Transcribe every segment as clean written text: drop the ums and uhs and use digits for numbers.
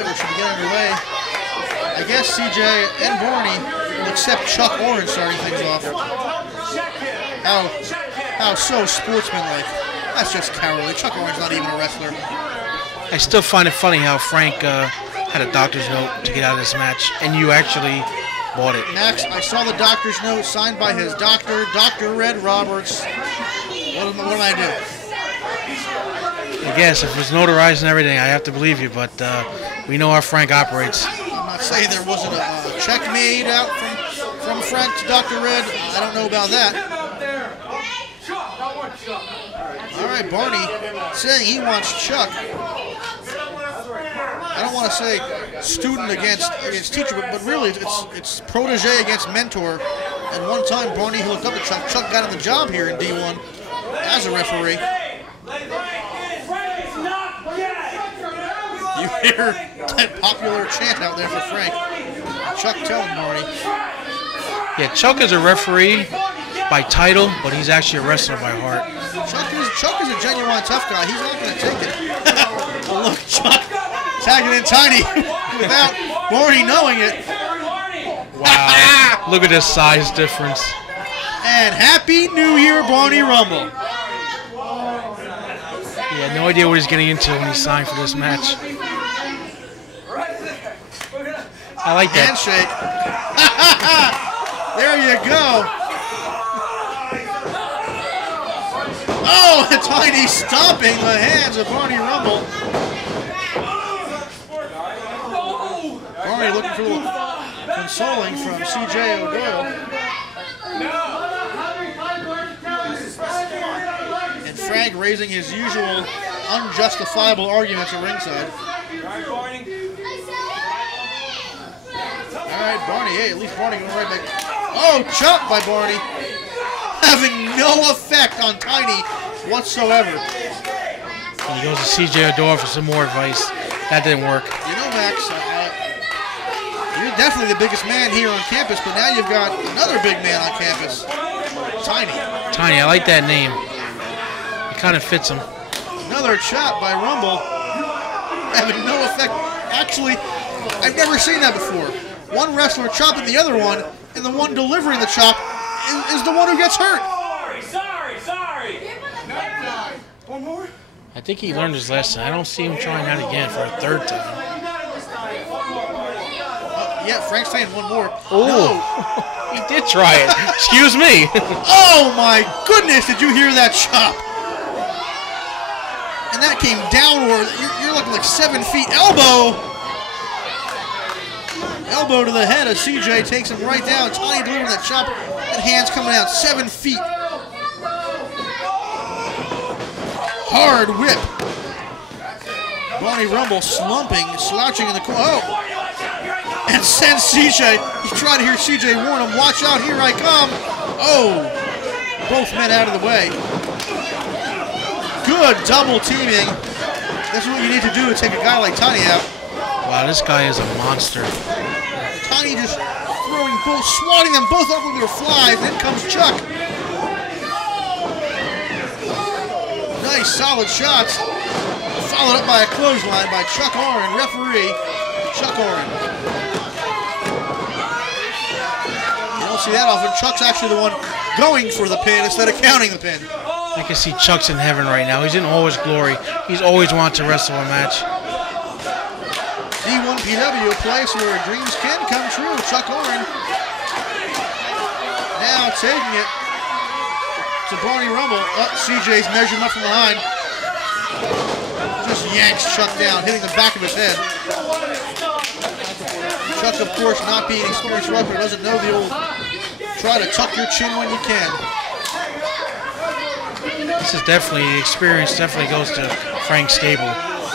fight, which should be getting underway. I guess CJ and Barney will accept Chuck Oren starting things off. How so sportsmanlike. That's just cowardly. Chuck Oren's not even a wrestler. I still find it funny how Frank had a doctor's note to get out of this match, and you actually bought it. Max, I saw the doctor's note signed by his doctor, Dr. Red Roberts. What am I do? I guess if it's notarized and everything, I have to believe you, but we know how Frank operates. I'm not saying there wasn't a check made out from Frank to Dr. Red. I don't know about that. All right, Barney saying he wants Chuck. I don't want to say student against teacher, but really it's protege against mentor. And one time Barney looked up at Chuck. Chuck got him the job here in D1 as a referee. You hear that popular chant out there for Frank. Chuck telling Barney. Yeah, Chuck is a referee by title, but he's actually a wrestler by heart. Chuck is a genuine tough guy. He's not going to take it. Oh, look, Chuck tagging in Tiny without Barney knowing it. Wow. Look at this size difference. And Happy New Year, Barney Rumble. He had no idea what he's getting into when he signed for this match. I like that. Handshake. There you go. Oh, Tiny stomping the hands of Barney Rumble. Barney looking for a little consoling from CJ O'Doyle. And Frank raising his usual unjustifiable arguments at ringside. All right, Barney. Hey, at least Barney going right back. Oh, chop by Barney. Having no effect on Tiny whatsoever. And he goes to CJ O'Doyle for some more advice. That didn't work. You know, Max, you're definitely the biggest man here on campus, but now you've got another big man on campus. Tiny. Tiny, I like that name. It kind of fits him. Another chop by Rumble. Having no effect. Actually, I've never seen that before. One wrestler chopping the other one, and the one delivering the chop is the one who gets hurt. Sorry. One more? I think he learned his lesson. I don't see him trying that again for a third time. Yeah, Frank's saying one more. Oh, no. He did try it. Excuse me. Oh my goodness, did you hear that chop? And that came downward. You're looking like 7 feet. Elbow to the head of CJ takes him right down. Tiny delivering that chop. That hand's coming out 7 feet. Hard whip. Barney Rumble slumping, slouching in the corner. Oh! And sends CJ. He's trying to hear CJ warn him. Watch out, here I come. Oh! Both men out of the way. Good double teaming. That's what you need to do to take a guy like Tiny out. Wow, this guy is a monster. Tiny just throwing both, swatting them both up with their flies. Then comes Chuck. Nice, solid shots. Followed up by a clothesline by Chuck Oren, referee Chuck Oren. You don't see that often. Chuck's actually the one going for the pin instead of counting the pin. I can see Chuck's in heaven right now. He's in all his glory. He's always wanted to wrestle a match. D1PW, a place where dreams can come true. Chuck Oren now taking it to Barney Rumble. CJ's measuring up from behind. Just yanks Chuck down, hitting the back of his head. Chuck, of course, not being an experienced wrestler, doesn't know the old try to tuck your chin when you can. This is definitely, the experience definitely goes to Frank Stable,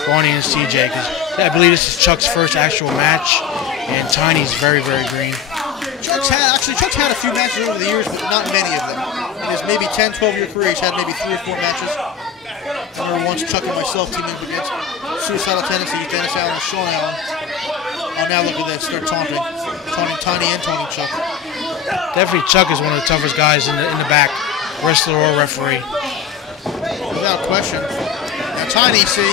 Barney and CJ, because I believe this is Chuck's first actual match, and Tiny's very, very green. Chuck's had a few matches over the years, but not many of them. In his maybe 10, 12-year career, he's had maybe 3 or 4 matches. I remember once Chuck and myself teaming up against Suicidal Tendencies, Dennis Allen and Sean Allen. Oh, now look at this, they're taunting Tiny and taunting Chuck. Definitely Chuck is one of the toughest guys in the back, wrestler or referee. Without question. Now Tiny, see,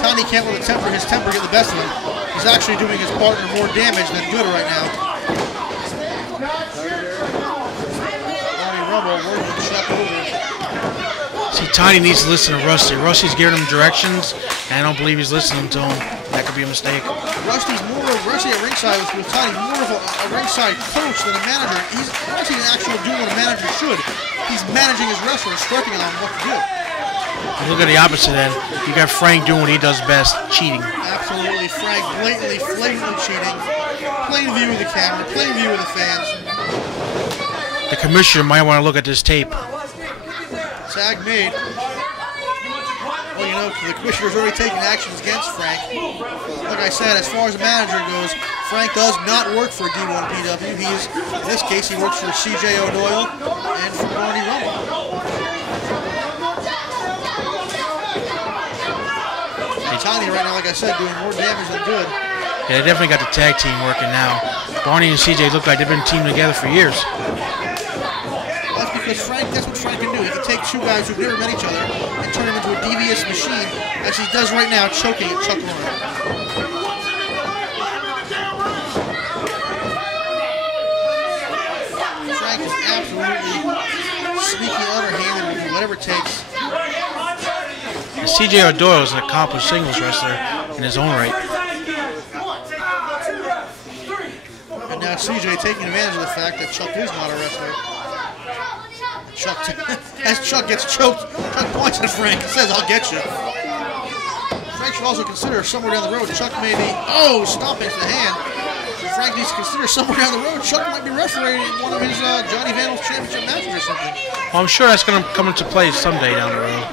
Tiny can't let his temper get the best of him. He's actually doing his partner more damage than good right now. Barney Rumble working the Chuck over. See, Tiny needs to listen to Rusty. Rusty's giving him directions, and I don't believe he's listening to him. That could be a mistake. Rusty at ringside with Tiny, more of a ringside coach than a manager. Rusty's actually doing what a manager should. He's managing his wrestler, instructing on what to do. You look at the opposite end. You got Frank doing what he does best, cheating. Absolutely, Frank blatantly cheating. Plain view of the camera, plain view of the fans. The commissioner might want to look at this tape. Tag made. Well, you know, the commissioner's already taken actions against Frank. Like I said, as far as the manager goes, Frank does not work for D1PW. In this case, he works for CJ O'Doyle and for Barney Rumble. Tiny right now, like I said, doing more damage than good. Yeah, they definitely got the tag team working now. Barney and CJ look like they've been teaming together for years. That's because that's what Frank can do. He can take two guys who've never met each other and turn them into a devious machine, as he does right now, choking at Chuck Warren. Frank is absolutely sneaky, underhanded, will do whatever it takes. CJ O'Doyle is an accomplished singles wrestler in his own right. And now CJ taking advantage of the fact that Chuck is not a wrestler. As Chuck gets choked, Chuck points at Frank and says, "I'll get you." Frank should also consider somewhere down the road, Chuck may be, stomping to the hand. Frank needs to consider somewhere down the road, Chuck might be refereeing one of his Johnny Vandal's championship matches or something. Well, I'm sure that's going to come into play someday down the road.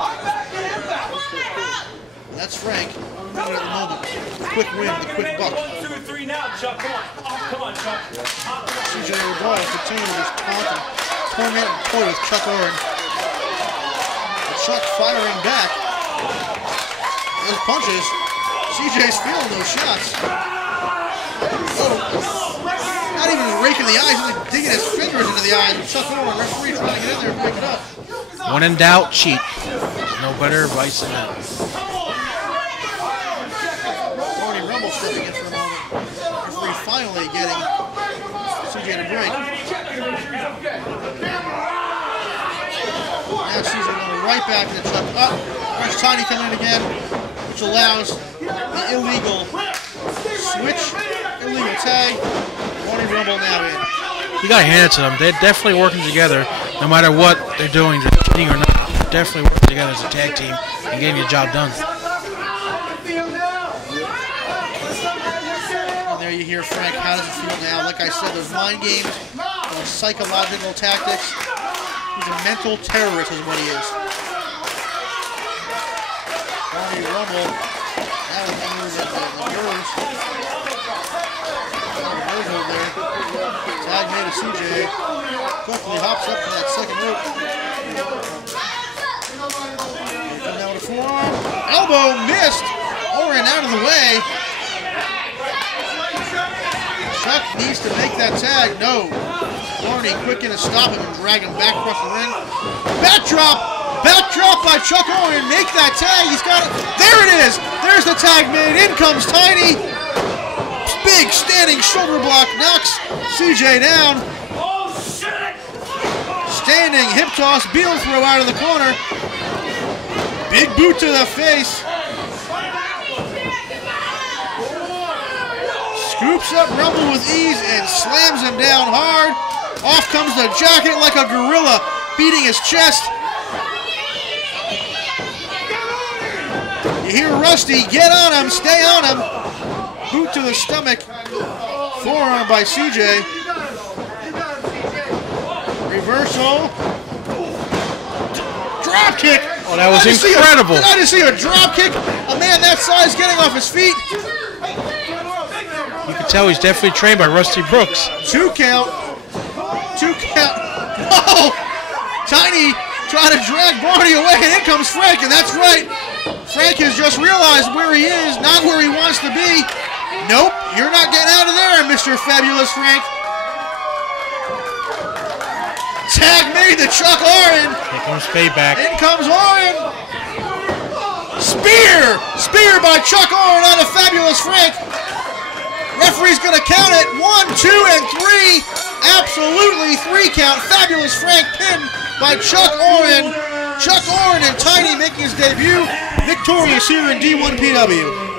That's Frank, at the moment. The quick win, the quick buck. 2-3 now, Chuck. Come on, Chuck. CJ O'Doyle continuing with his taunt and torment and toy with Chuck Oren. But Chuck firing back. Those punches. CJ's feeling those shots. Not even raking the eyes, only digging his fingers into the eyes. And Chuck Oren, referee, trying to get in there and pick it up. When in doubt, cheat. There's no better advice than that. Stepping in for a moment. Referee finally getting CJ to break. Now CJ going right back to Chuck. There's Tiny coming in again, which allows the illegal switch, illegal tag. Barney Rumble now in. You got to hand it to them. They're definitely working together, no matter what they're doing, they're cheating or not. They're definitely working together as a tag team and getting the job done. You hear Frank, how does it feel now? Like I said, those mind games, those psychological tactics. He's a mental terrorist is what he is. Barney Rumble, that was the nerves. Nerves over there. Tag made to CJ. Quickly hops up to that second rope. Coming down with a forearm. Elbow missed. Oren out of the way. Chuck needs to make that tag. No. Barney quick in to stop him and drag him back across the ring. Backdrop by Chuck Oren. Make that tag. He's got it. There it is. There's the tag made. In comes Tiny. Big standing shoulder block knocks CJ down. Standing hip toss, Beal throw out of the corner. Big boot to the face. Scoops up Rumble with ease and slams him down hard. Off comes the jacket like a gorilla, beating his chest. You hear Rusty, get on him, stay on him. Boot to the stomach. Forearm by CJ. Reversal. Drop kick. Oh, that was incredible. Did I just see a drop kick? A man that size getting off his feet. You can tell he's definitely trained by Rusty Brooks. 2 count. 2 count. Oh! Tiny trying to drag Barney away, and in comes Frank, and that's right. Frank has just realized where he is, not where he wants to be. Nope, you're not getting out of there, Mr. Fabulous Frank. Tag made to Chuck Oren. Here comes payback. In comes Oren. Spear! Spear by Chuck Oren on a Fabulous Frank. Referee's going to count it. 1, 2, and 3. Absolutely 3 count. Fabulous Frank pinned by Chuck Oren. Chuck Oren and Tiny making his debut. Victorious here in D1PW.